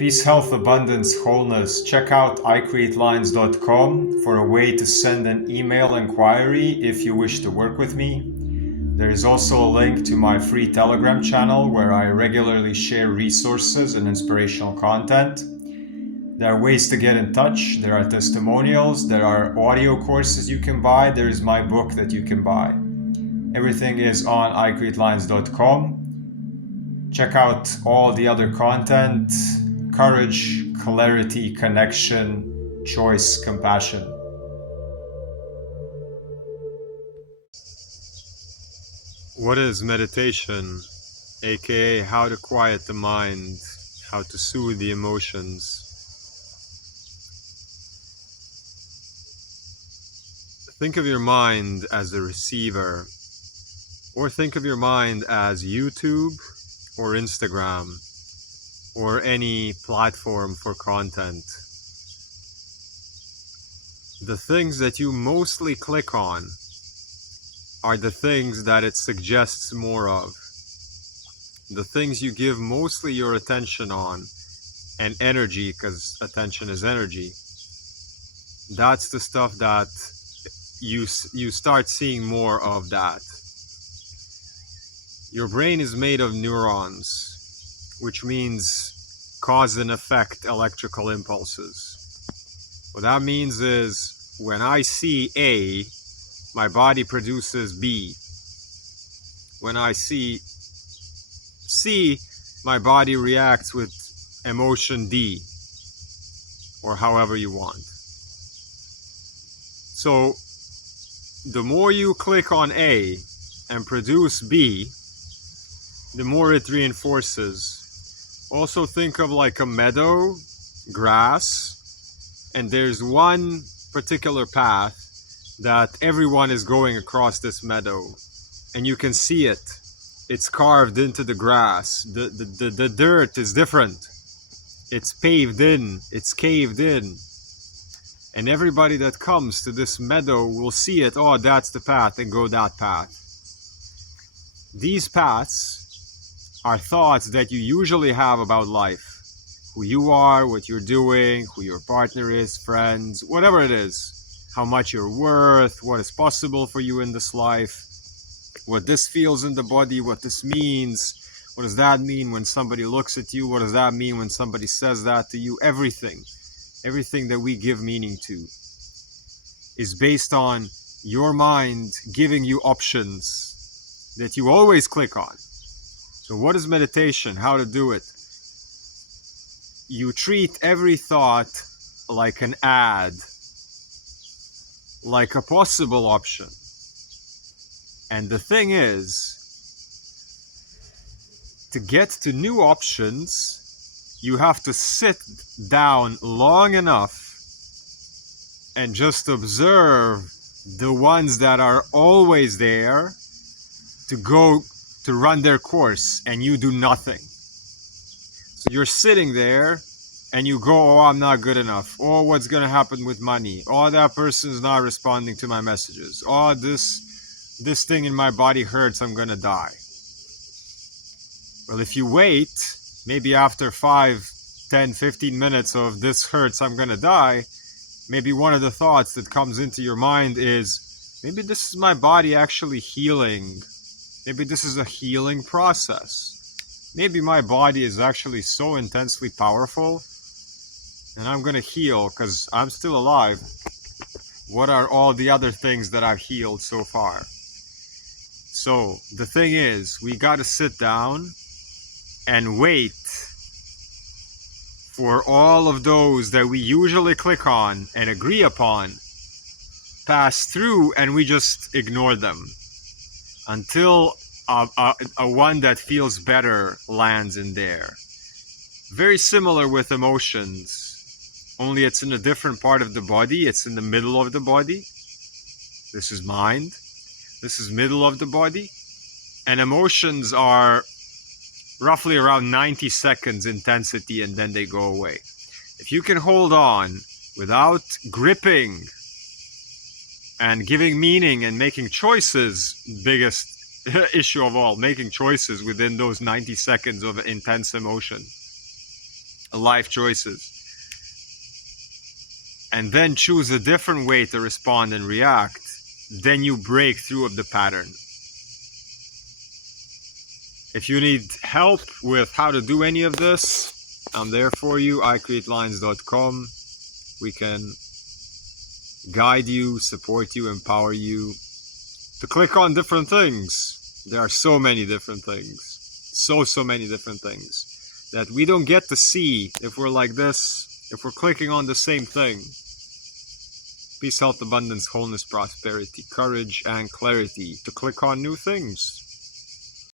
Peace, health, abundance, wholeness. Check out icreatelines.com for a way to send an email inquiry if you wish to work with me. There is also a link to my free Telegram channel where I regularly share resources and inspirational content. There are ways to get in touch. There are testimonials. There are audio courses you can buy. There is my book that you can buy. Everything is on icreatelines.com. Check out all the other content. Courage, clarity, connection, choice, compassion. What is meditation? AKA how to quiet the mind, how to soothe the emotions. Think of your mind as a receiver, or think of your mind as YouTube or Instagram or any platform for content. The things that you mostly click on are the things that it suggests more of. The things you give mostly your attention on and energy, because attention is energy. That's the stuff that you start seeing more of that. Your brain is made of neurons, which means cause and effect electrical impulses. What that means is when I see A, my body produces B. When I see C, my body reacts with emotion D, or however you want. So the more you click on A and produce B, the more it reinforces. Also think of like a meadow, grass, and there's one particular path that everyone is going across this meadow, and you can see it. It's carved into the grass. The dirt is different. It's paved in, it's caved in. And everybody that comes to this meadow will see it. Oh, that's the path, and go that path. These paths are thoughts that you usually have about life. Who you are, what you're doing, who your partner is, friends, whatever it is. How much you're worth, what is possible for you in this life, what this feels in the body, what this means, what does that mean when somebody looks at you, what does that mean when somebody says that to you. Everything that we give meaning to is based on your mind giving you options that you always click on. So what is meditation? How to do it? You treat every thought like an ad, like a possible option. And the thing is, to get to new options, you have to sit down long enough and just observe the ones that are always there to run their course, and you do nothing. So you're sitting there and you go, oh, I'm not good enough. Oh, what's going to happen with money? Oh, that person's not responding to my messages. Oh, this thing in my body hurts. I'm going to die. Well, if you wait, maybe after 5, 10, 15 minutes of this hurts, I'm going to die, maybe one of the thoughts that comes into your mind is, maybe this is my body actually healing. Maybe this is a healing process. Maybe my body is actually so intensely powerful and I'm going to heal because I'm still alive. What are all the other things that I've healed so far? So the thing is, we got to sit down and wait for all of those that we usually click on and agree upon pass through, and we just ignore them until a one that feels better lands in there. Very similar with emotions. Only it's in a different part of the body. It's in the middle of the body. This is mind. This is middle of the body. And emotions are roughly around 90 seconds intensity, and then they go away. If you can hold on without gripping and giving meaning and making choices, biggest issue of all, making choices within those 90 seconds of intense emotion. life choices, and then choose a different way to respond and react, then you break through of the pattern. If you need help with how to do any of this, I'm there for you. iCreateLines.com. We can guide you, support you, empower you to click on different things. There are so many different things. So many different things that we don't get to see if we're like this, if we're clicking on the same thing. Peace, health, abundance, wholeness, prosperity, courage, and clarity to click on new things.